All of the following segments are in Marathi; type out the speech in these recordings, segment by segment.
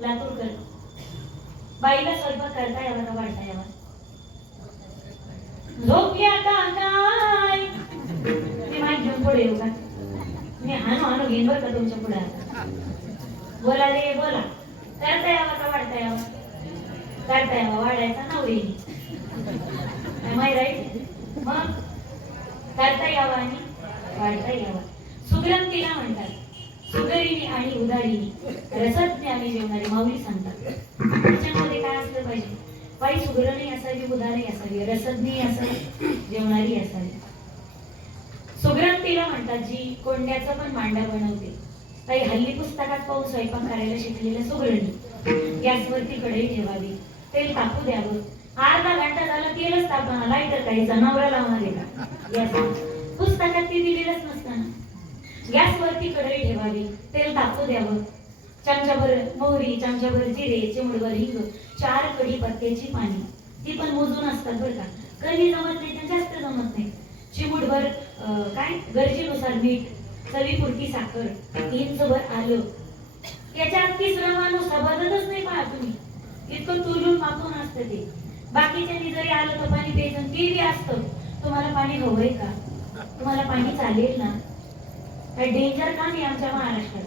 लातूरकर बाईला स्वयंपाक करता यावा का वाढता यावा? झोपल्या का काय मी माहीत घेऊन पुढे येऊ का? मी हाणू हाणू घेईन बरं का तुमच्यापुढे. आता बोला रे बोला. करता यावा का वाढता यावा? करता यावा वाढायचा ना होईल माहिती राईट मग? करता यावा आणि वाढता यावा. सुग्रंथीला म्हणतात. सुगरिणी आणि उदारी रसज्ञ आणि जेवणारी माऊली सांगतात. त्याच्यामध्ये काय असलं पाहिजे? बाई सुगरणी असावी उदारी असावी रसज्ञी असावी जेवणारी असावी. सुग्रंथीला म्हणतात जी कोंड्याचा पण मांडा बनवते. काही हल्ली पुस्तकात पाहून स्वयंपाक करायला शिकलेल्या सुगरणी गॅसवरती कढई ठेवावी. तेल तापू द्यावं. अर्धा घंटा झाला तेलच तापणार. लाईटर काही जनावर लावणार आहे का? पुस्तकात ती दिलेलंच नसताना गॅसवरती कढई ठेवावी. तेल तापू द्यावं. चमच्याभर मोहरी चमच्याभर जिरे चिमडभर हिंग चार कढी पत्त्याची पाणी ती पण मोजून असतात बरं का. कमी जमत नाही तर जास्त जमत नाही. चिमूटभर काय? गरजेनुसार मीठ चवीपुरती साखर इंचभर आलं. त्याच्या अगदी श्रमानुसार बदलच नाही पहा तुम्ही. इतकं तुलून मापून असतं ते. बाकीच्यांनी जरी आलं तर पाणी प्यायचं ते बी असतं. तुम्हाला पाणी हवंय का? तुम्हाला पाणी चालेल ना? काही डेंजर का नाही आमच्या महाराष्ट्रात?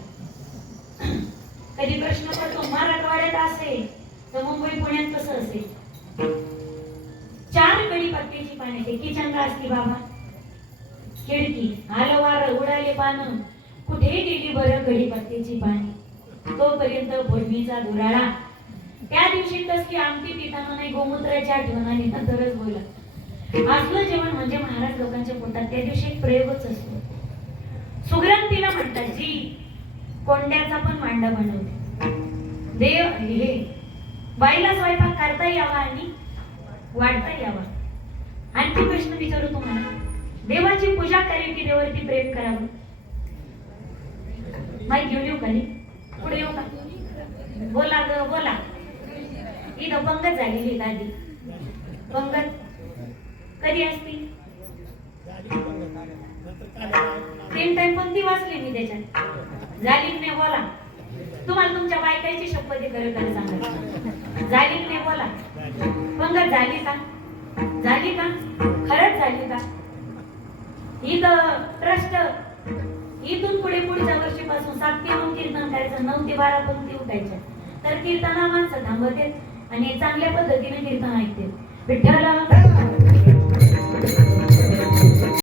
कधी प्रश्न पडतो मराठवाड्यात असेल तर मुंबई पुण्यात कसं असेल? चार कडी पत्त्याची पाने ते किचनला असती बाबा. खिडकी आलं उडाले पानं कुठे गेली बरं कडी पत्त्याची पाने? तोपर्यंत फोडणीचा धुराळा त्या दिवशी तसली आमटी पिताना नाही गोमूत्राची आठवण आली नंतरच बोला असलं जेवण म्हणजे महाराज लोकांच्या पोटात त्या दिवशी एक प्रयोगच असतो. सुग्रंथीला म्हणतात जी कोंड्याचा पण मांडा बनवते. देव हे बाईला स्वयंपाक करता यावा आणि वाढता यावा. आणखी प्रश्न विचारू तुम्हाला. देवाची पूजा करेल की देवावरती प्रेम करावं? माहिती घेऊन येऊ का पुढे येऊ का? बोला ग बोला. इथं पंगत झालेली दादी. पंगत कधी असती? तीन टाइम पण ती वाचली मी त्याच्यात? झाली की नाही बोला. तुम्हाला तुमच्या बायकाची शपथ करत सांगा झाली नाही बोला. पंगत झाली का? झाली का? खरंच झाली का? इथं ट्रस्ट. इथून पुढे पुढच्या वर्षीपासून सात ते नऊ कीर्तन करायचं नऊ ते बारा पंक्ती उठायच्या. तर कीर्तना माणसं थांबवते आणि चांगल्या पद्धतीने कीर्तन ऐकते. विठ्ठल